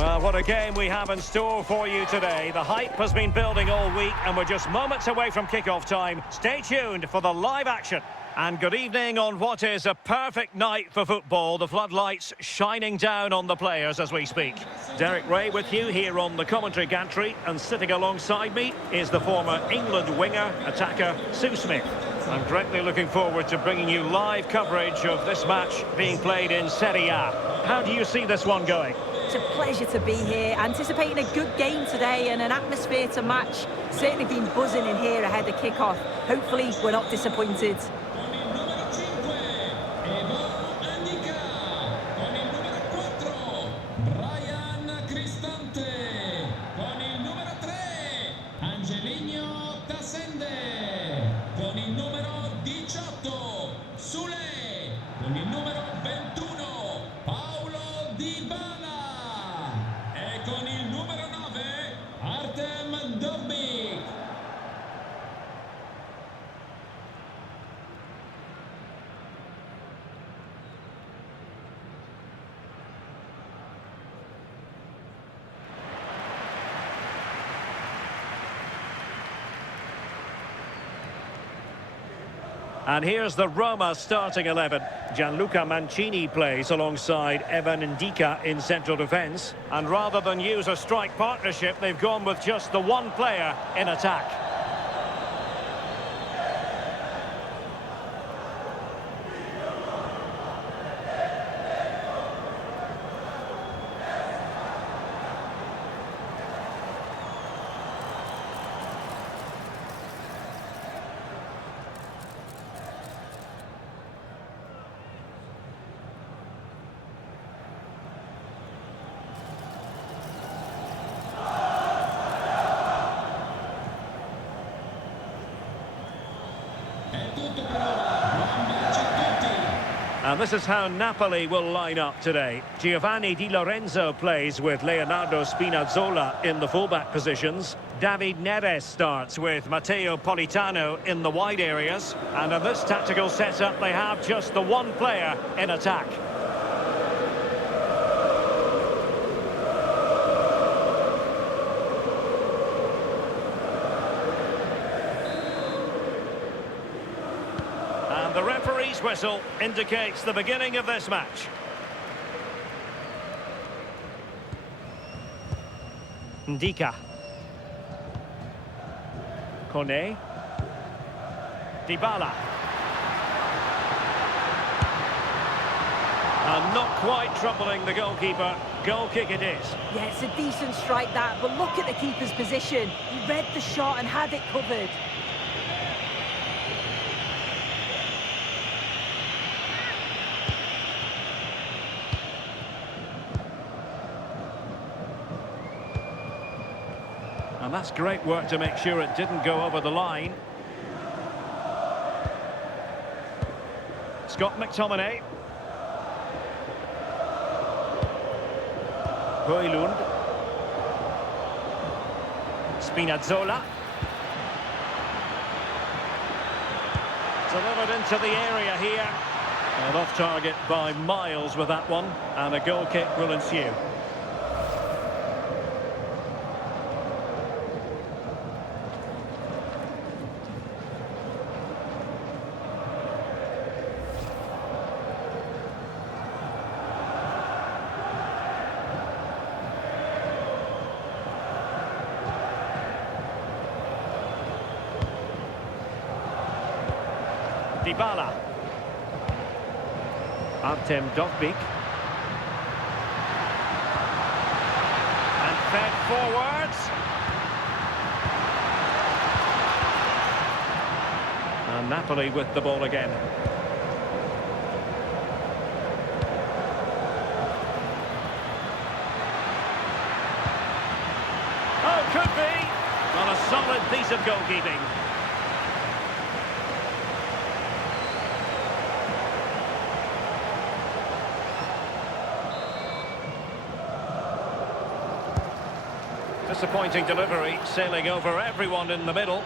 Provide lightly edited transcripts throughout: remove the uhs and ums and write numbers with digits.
Well, what a game we have in store for you today. The hype has been building all week and we're just moments away from kick-off time. Stay tuned for the live action. And good evening on what is a perfect night for football. The floodlights shining down on the players as we speak. Derek Ray with you here on the commentary gantry, and sitting alongside me is the former England winger, attacker Sue Smith. I'm greatly looking forward to bringing you live coverage of this match being played in Serie A. How do you see this one going? It's a pleasure to be here, anticipating a good game today and an atmosphere to match. Certainly been buzzing in here ahead of kick-off. Hopefully we're not disappointed. And here's the Roma starting 11. Gianluca Mancini plays alongside Evan Ndika in central defence. And rather than use a strike partnership, they've gone with just the one player in attack. And this is how Napoli will line up today. Giovanni Di Lorenzo plays with Leonardo Spinazzola in the fullback positions. David Neres starts with Matteo Politano in the wide areas. And in this tactical setup, they have just the one player in attack. The referee's whistle indicates the beginning of this match. Ndika. Kone. Dybala. And not quite troubling the goalkeeper. Goal kick it is. Yeah, it's a decent strike that, but look at the keeper's position. He read the shot and had it covered. And that's great work to make sure it didn't go over the line. Scott McTominay. Højlund. Spinazzola. Delivered into the area here. And off target by miles with that one. And a goal kick will ensue. Dybala. Artem Dovbyk. And fed forwards. And Napoli with the ball again. Oh, could be. Not a solid piece of goalkeeping. Disappointing delivery, sailing over everyone in the middle.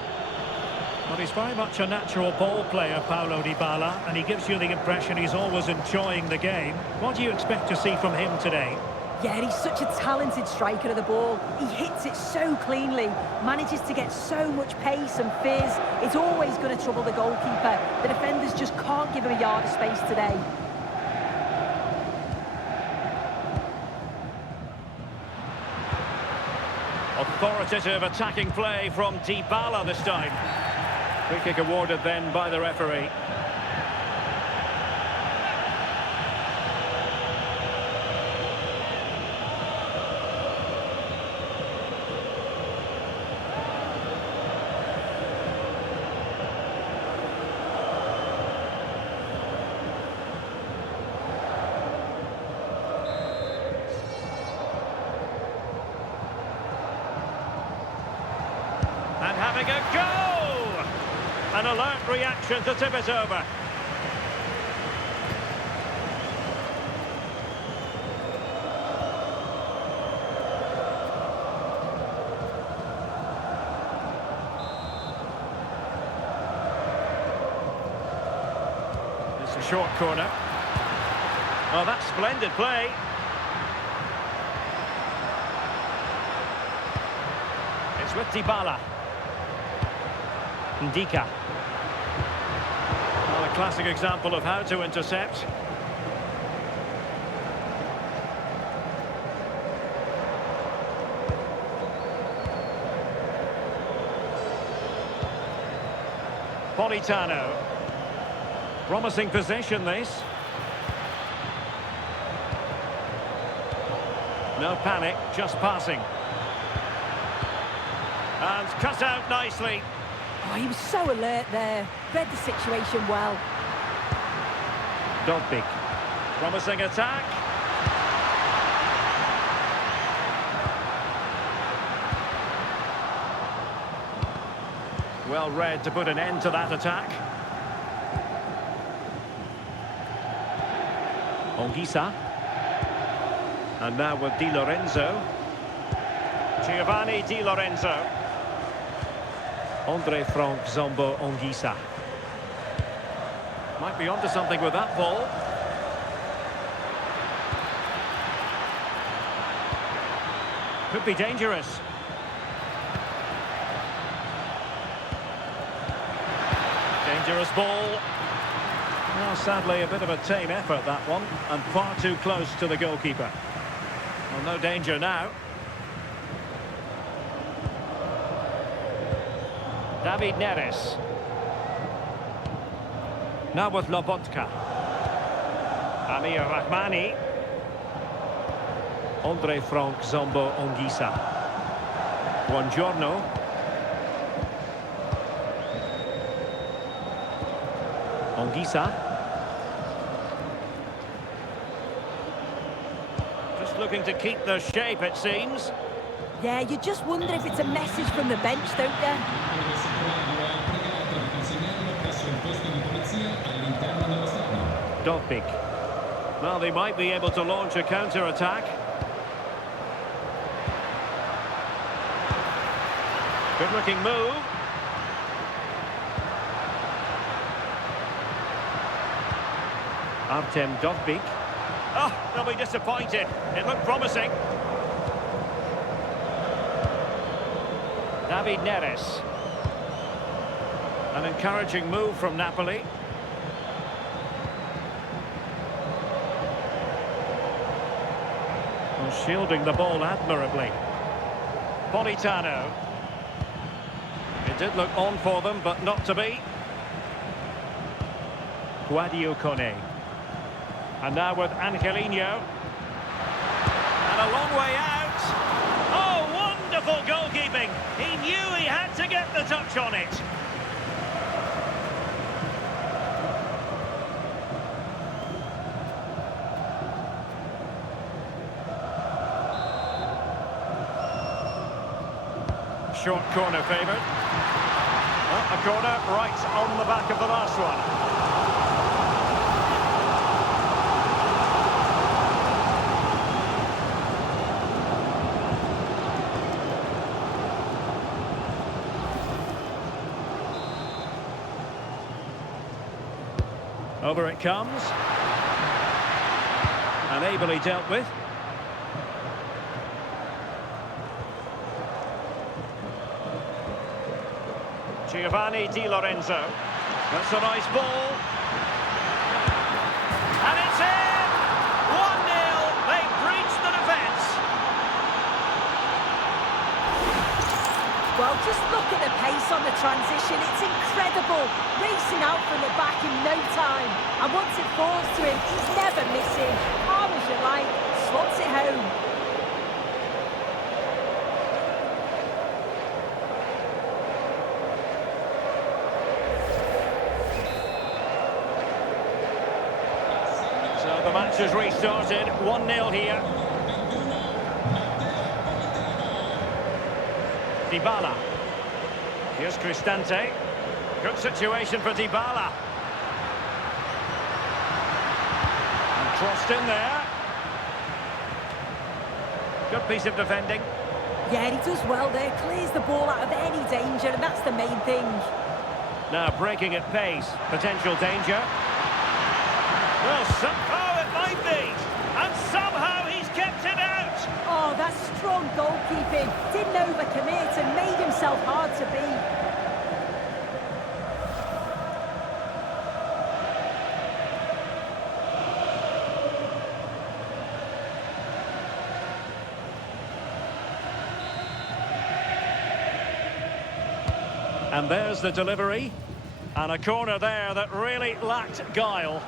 But he's very much a natural ball player, Paulo Dybala, and he gives you the impression he's always enjoying the game. What do you expect to see from him today? Yeah, he's such a talented striker of the ball. He hits it so cleanly, manages to get so much pace and fizz. It's always going to trouble the goalkeeper. The defenders just can't give him a yard of space today. Authoritative attacking play from Dybala this time. Free kick awarded then by the referee. And having a go! An alert reaction to tip it over. It's a short corner. Oh, that's splendid play. It's with Dybala. Ndika. Well, a classic example of how to intercept. Politano. Promising possession, this. No panic, just passing. And cut out nicely. Oh, he was so alert there. Read the situation well. Dogbik. Promising attack. Well read to put an end to that attack. Ongisa. And now with Di Lorenzo. Giovanni Di Lorenzo. Andre Frank Zombo Ongisa. Might be onto something with that ball. Could be dangerous. Dangerous ball. Well, sadly, a bit of a tame effort, that one, and far too close to the goalkeeper. Well, no danger now. David Neres. Now with Lobotka. Amir Rahmani. Andre Frank Zombo Ongisa. Buongiorno. Ongisa. Just looking to keep the shape, it seems. Yeah, you just wonder if it's a message from the bench, don't you? Dogbik. Well, they might be able to launch a counter-attack. Good-looking move. Artem Dogbik. Oh, they'll be disappointed. It looked promising. David Neres. An encouraging move from Napoli. Well, shielding the ball admirably. Politano. It did look on for them, but not to be. Guadio Kone. And now with Angelino. And a long way out. Oh, wonderful goalkeeping. He knew he had to get the touch on it. Short corner favoured. Oh, a corner right on the back of the last one. Over it comes. And ably dealt with. Giovanni Di Lorenzo. That's a nice ball. And it's in! 1-0. They breached the defence. Well, just look at the pace on the transition. It's incredible. Racing out from the back in no time. And once it falls to him, he's never missing. Calm as you like, slots it home. So the match has restarted. 1-0 here. Dybala. Here's Cristante. Good situation for Dybala. And crossed in there. Good piece of defending. Yeah, he does well there. Clears the ball out of any danger, and that's the main thing. Now breaking at pace. Potential danger. Well, somehow it might be. And somehow he's kept it out. Oh, that's strong goalkeeping. Didn't overcommit and made himself hard to beat. And there's the delivery. And a corner there that really lacked guile.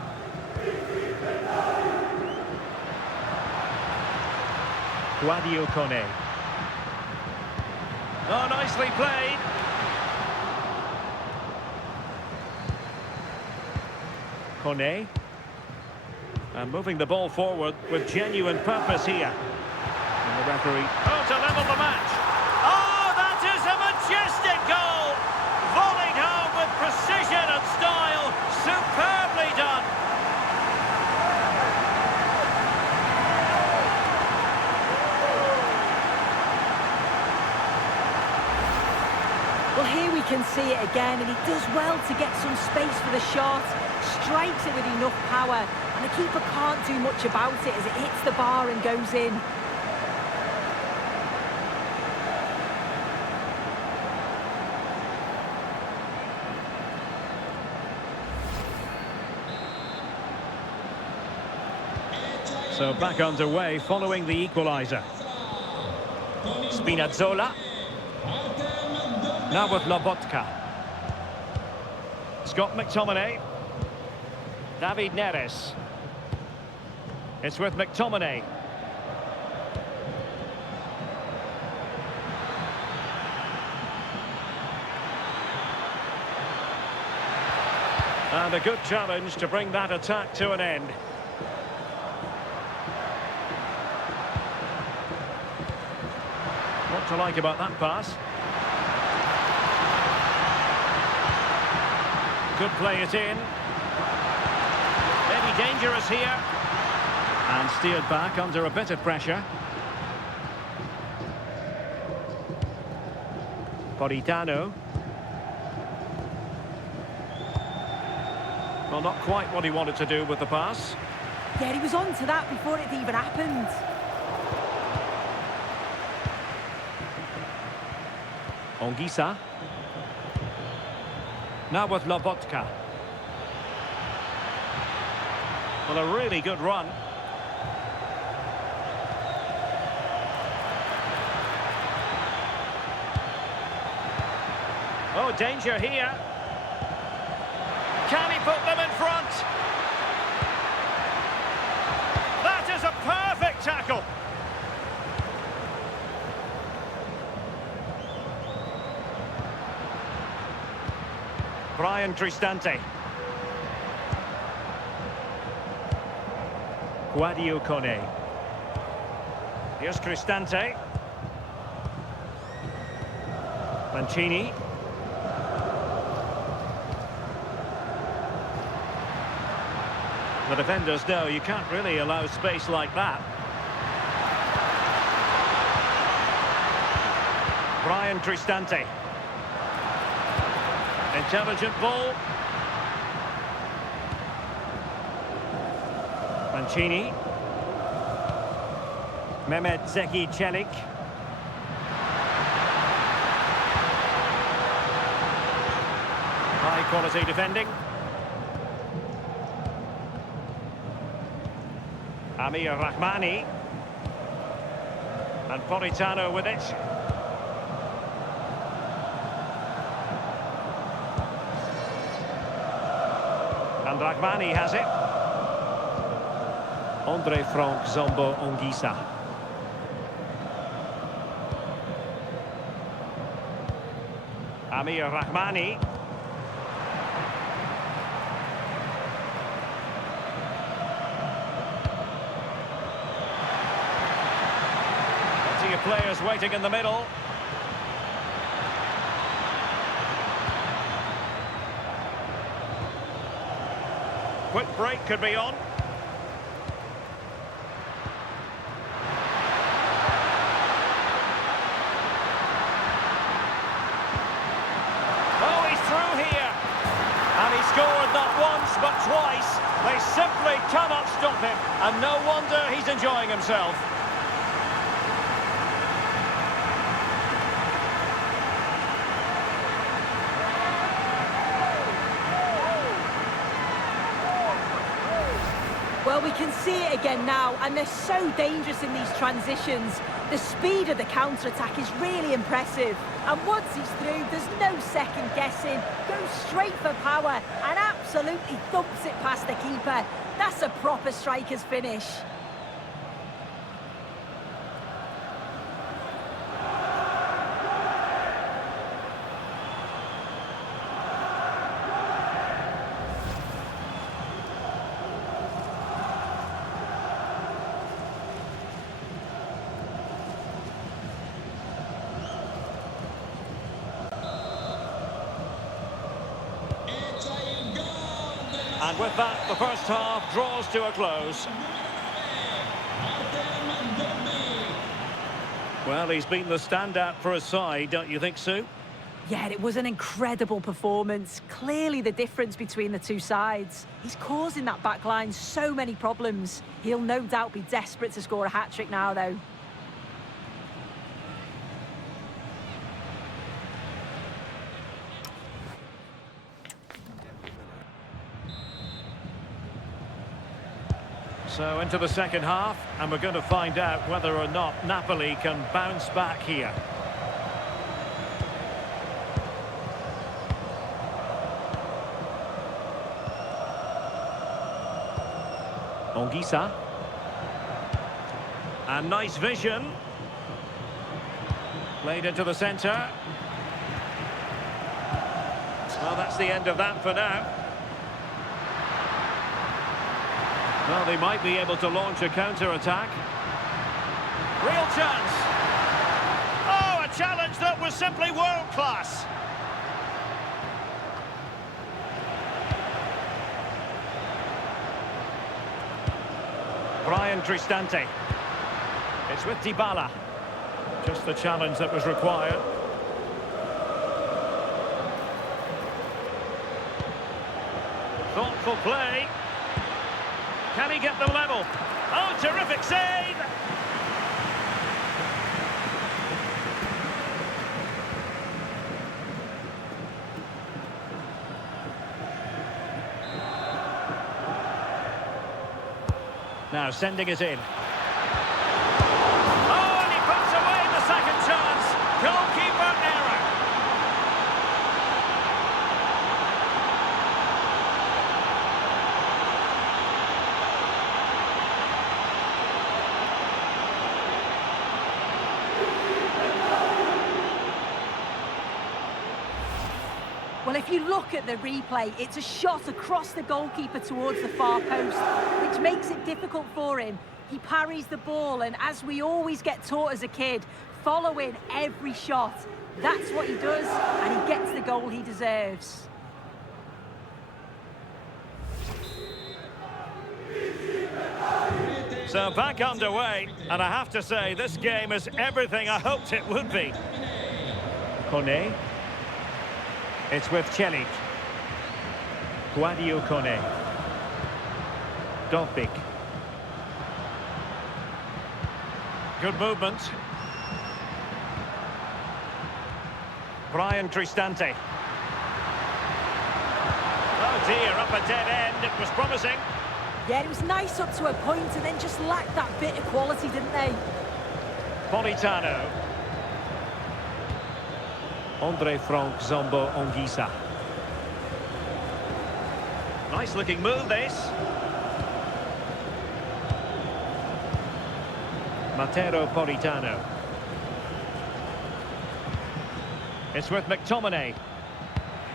Guadio Kone. Oh, nicely played. Kone. And moving the ball forward with genuine purpose here. And the referee. Oh, to level the match. Oh, that is a majestic goal. Volleyed home with precision and style. Superbly done. Well, here we can see it again, and he does well to get some space for the shot. Strikes it with enough power, and the keeper can't do much about it as it hits the bar and goes in. So back underway following the equaliser. Spinazzola. Now with Lobotka. Scott McTominay. David Neres. It's with McTominay. And a good challenge to bring that attack to an end. What to like about that pass? Could play it in. Maybe dangerous here. And steered back under a bit of pressure. Politano. Well, not quite what he wanted to do with the pass. Yeah, he was on to that before it even happened. Ongisa. Now with Lobotka. Well, a really good run. Oh, danger here. Can he put them in front? That is a perfect tackle. Brian Cristante. Guadio Kone. Here's Cristante. Mancini. The defenders know you can't really allow space like that. Brian Cristante. Intelligent ball. Mancini. Mehmet Zeki Çelik. high-quality defending. Amir Rahmani. And Politano with it. And Rahmani has it. Andre Frank Zombo Ongisa. Amir Rahmani. Plenty of players waiting in the middle. Quick break could be on. Scored not once but twice. They simply cannot stop him, and no wonder he's enjoying himself. Well, we can see it again now, and they're so dangerous in these transitions. The speed of the counter-attack is really impressive. And once he's through, there's no second guessing. Goes straight for power and absolutely thumps it past the keeper. That's a proper striker's finish. And with that, the first half draws to a close. Well, he's been the standout for his side, don't you think, Sue? Yeah, it was an incredible performance. Clearly the difference between the two sides. He's causing that back line so many problems. He'll no doubt be desperate to score a hat-trick now, though. So into the second half, and we're going to find out whether or not Napoli can bounce back here. Ongisa. And nice vision. Played into the centre. Well, that's the end of that for now. Well, they might be able to launch a counter-attack. Real chance. Oh, a challenge that was simply world-class. Brian Cristante. It's with Dybala. Just the challenge that was required. Thoughtful play. Can he get them level? Oh, terrific save! Now sending it in. Oh, and he puts away the second chance. Goalkeeper error. Well, if you look at the replay, it's a shot across the goalkeeper towards the far post, which makes it difficult for him. He parries the ball, and as we always get taught as a kid, following every shot. That's what he does, and he gets the goal he deserves. So back underway, and I have to say, this game is everything I hoped it would be. Kone. It's with Celik. Guadio Kone. Dovbik. Good movement. Brian Cristante. Oh dear, up a dead end. It was promising. Yeah, it was nice up to a point and then just lacked that bit of quality, didn't they? Politano. Andre Frank Zombo Ongisa. Nice looking move, this. Matteo Politano. It's with McTominay.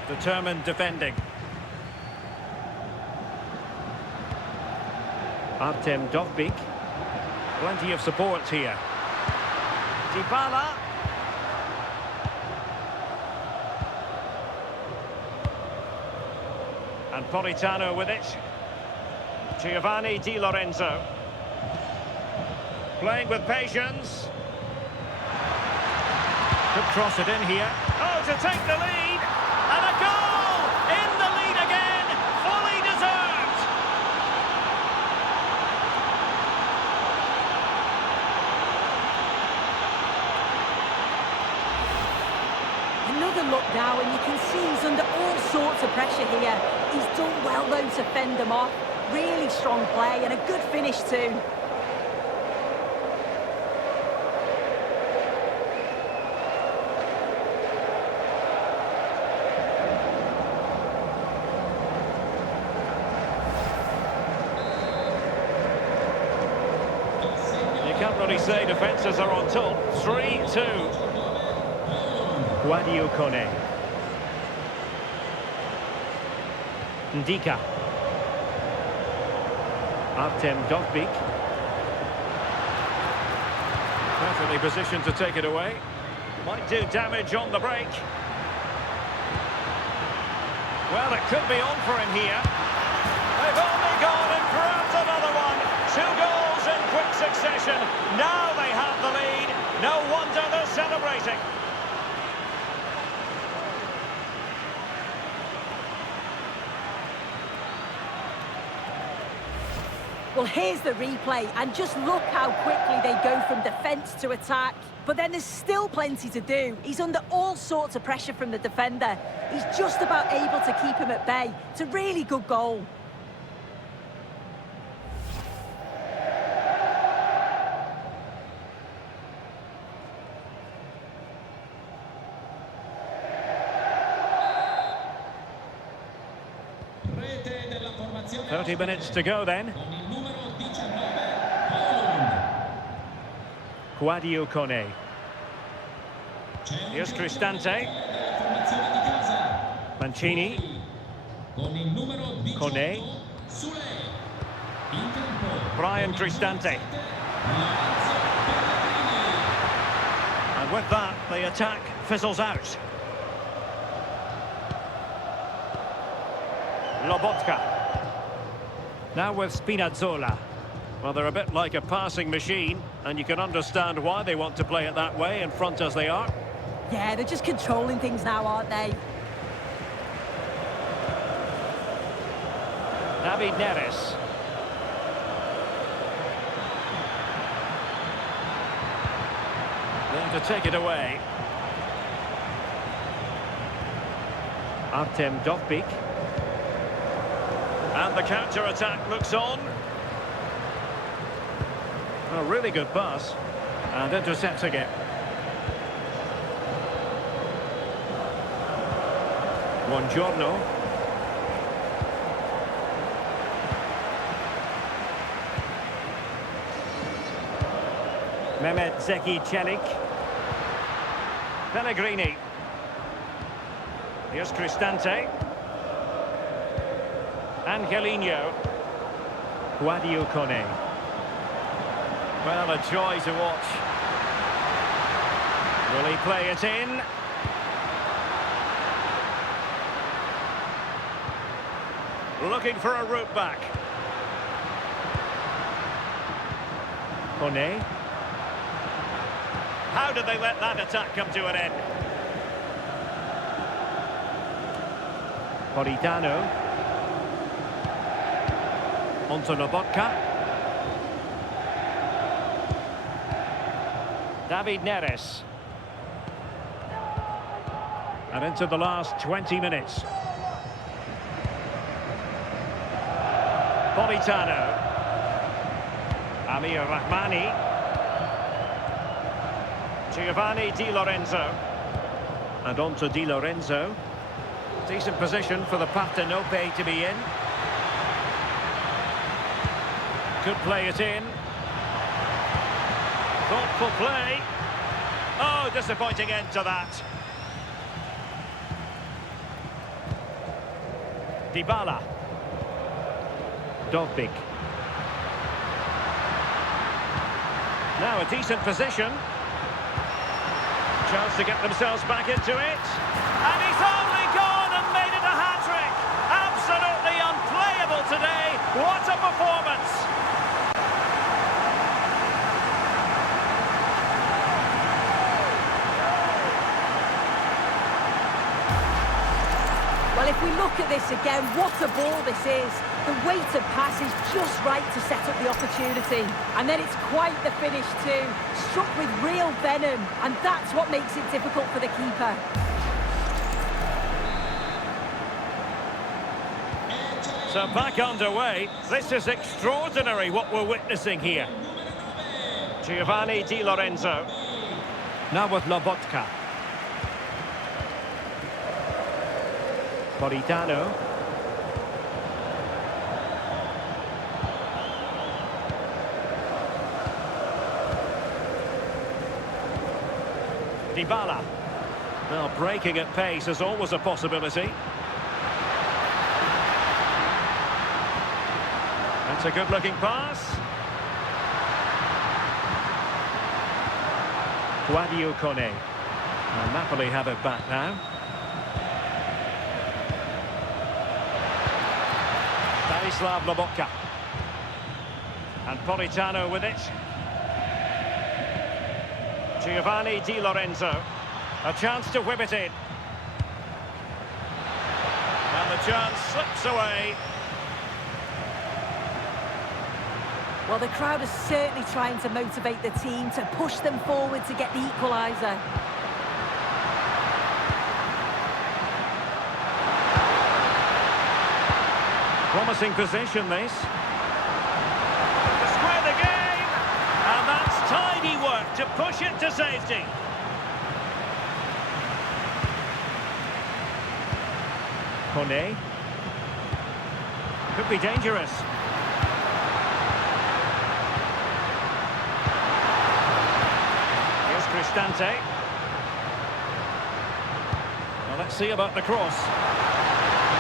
Determined defending. Artem Dovbyk. Plenty of support here. Dybala. And Politano with it. Giovanni Di Lorenzo. Playing with patience. Could cross it in here. Oh, to take the lead. And a goal! In the lead again. Fully deserved. Another look now, and you can see he's under all sorts of pressure here. He's done well, though, to fend them off. Really strong play and a good finish, too. Can't really say defences are on top. 3-2. Guadio Kone. Ndika. Artem Dovbyk. Perfectly positioned to take it away. Might do damage on the break. Well, it could be on for him here. They've only gone and grabbed another one. 2 goals in quick succession. Now they have the lead. No wonder they're celebrating. Well, here's the replay, and just look how quickly they go from defence to attack. But then there's still plenty to do. He's under all sorts of pressure from the defender. He's just about able to keep him at bay. It's a really good goal. Formazione 30 minutes to go then. con il numero 19, Guadio Kone. C'è un Here's giocatore Cristante. della formazione di casa. Mancini. Con il numero 18, Kone. Sule. In campo. Brian Cristante. Lorenzo Pellegrini. And with that, the attack fizzles out. Lobotka. Now with Spinazzola. Well, they're a bit like a passing machine, and you can understand why they want to play it that way, in front as they are. Yeah, they're just controlling things now, aren't they? David Neres. There to take it away. Artem Dovbyk. And the counter-attack looks on. A really good pass. And intercepting it. Buongiorno. Mehmet Zeki Çelik. Pellegrini. Here's Cristante. Angelino. Guadio Kone. Well, a joy to watch. Will he play it in? Looking for a route back. Kone. How did they let that attack come to an end? Politano. Onto Lobotka. David Neres. And into the last 20 minutes. Politano. Amir Rahmani. Giovanni Di Lorenzo. And on to Di Lorenzo. Decent position for the Partenope to be in. Could play it in. Thoughtful play. Oh, disappointing end to that. Dybala. Dovbik. Now a decent position. Chance to get themselves back into it. And he's only gone and made it a hat-trick. Absolutely unplayable today. What a performance. Well, if we look at this again, what a ball this is. The weighted pass is just right to set up the opportunity. And then it's quite the finish too. Struck with real venom. And that's what makes it difficult for the keeper. So back underway. This is extraordinary what we're witnessing here. Giovanni Di Lorenzo. Now with Lobotka. Politano. Dybala. Well, breaking at pace is always a possibility. That's a good-looking pass. Guadio Kone. And Napoli have it back now. Stanislav Lobotka. And Politano with it. Giovanni Di Lorenzo. A chance to whip it in. And the chance slips away. Well, the crowd is certainly trying to motivate the team to push them forward to get the equaliser. Promising position, this. To square the game. And that's tidy work to push it to safety. Kone. Could be dangerous. Here's Cristante. Well, let's see about the cross.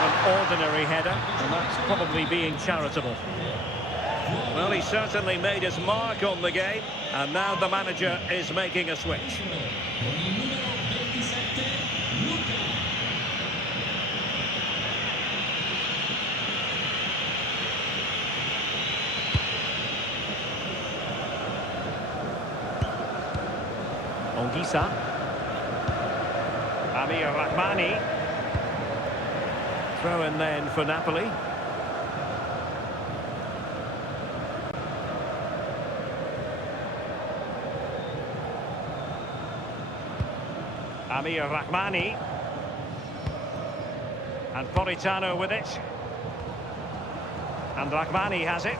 An ordinary header, and that's probably being charitable. Well, he certainly made his mark on the game, and now the manager is making a switch. Ongisa. Amir Rahmani. Throw in then for Napoli. Amir Rahmani. And Politano with it. And Rahmani has it.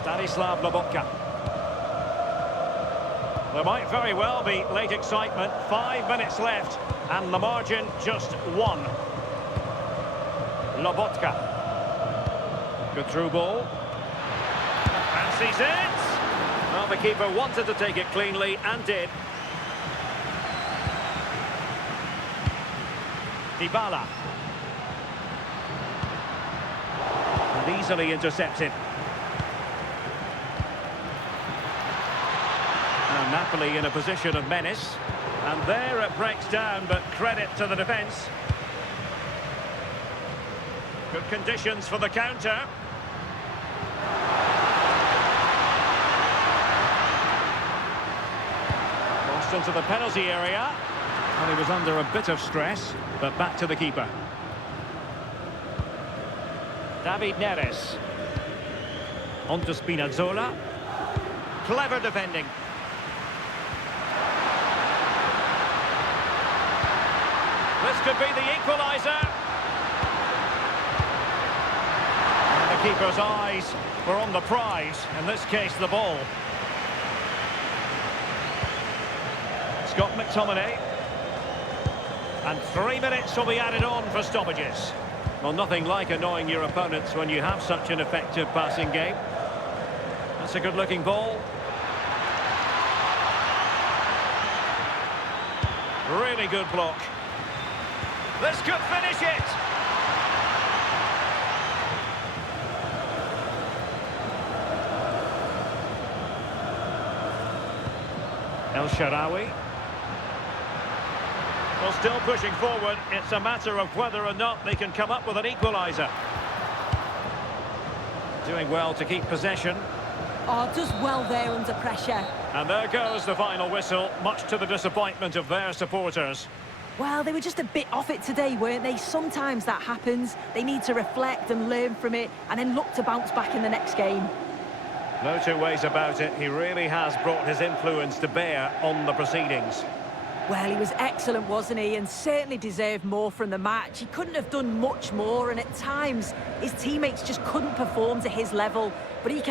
Stanislav Lobotka. There might very well be late excitement. 5 minutes left. And the margin just 1. Lobotka. Good through ball. Fancies it. Well, the keeper wanted to take it cleanly and did. Dybala. And easily intercepted. Now Napoli in a position of menace. And there it breaks down, but credit to the defence. Good conditions for the counter. Crossed into the penalty area. And he was under a bit of stress, but back to the keeper. David Neres. On to Spinazzola. Clever defending. This could be the equaliser. And the goalkeeper's eyes were on the prize, in this case the ball. Scott McTominay. And 3 minutes will be added on for stoppages. Well, nothing like annoying your opponents when you have such an effective passing game. That's a good-looking ball. Really good block. This could finish it. El Shaarawy. Well, still pushing forward. It's a matter of whether or not they can come up with an equaliser. Doing well to keep possession. Oh, does well there under pressure. And there goes the final whistle, much to the disappointment of their supporters. Well, they were just a bit off it today, weren't they? Sometimes that happens. They need to reflect and learn from it and then look to bounce back in the next game. No two ways about it. He really has brought his influence to bear on the proceedings. Well, he was excellent, wasn't he? And certainly deserved more from the match. He couldn't have done much more, and at times, his teammates just couldn't perform to his level. But he can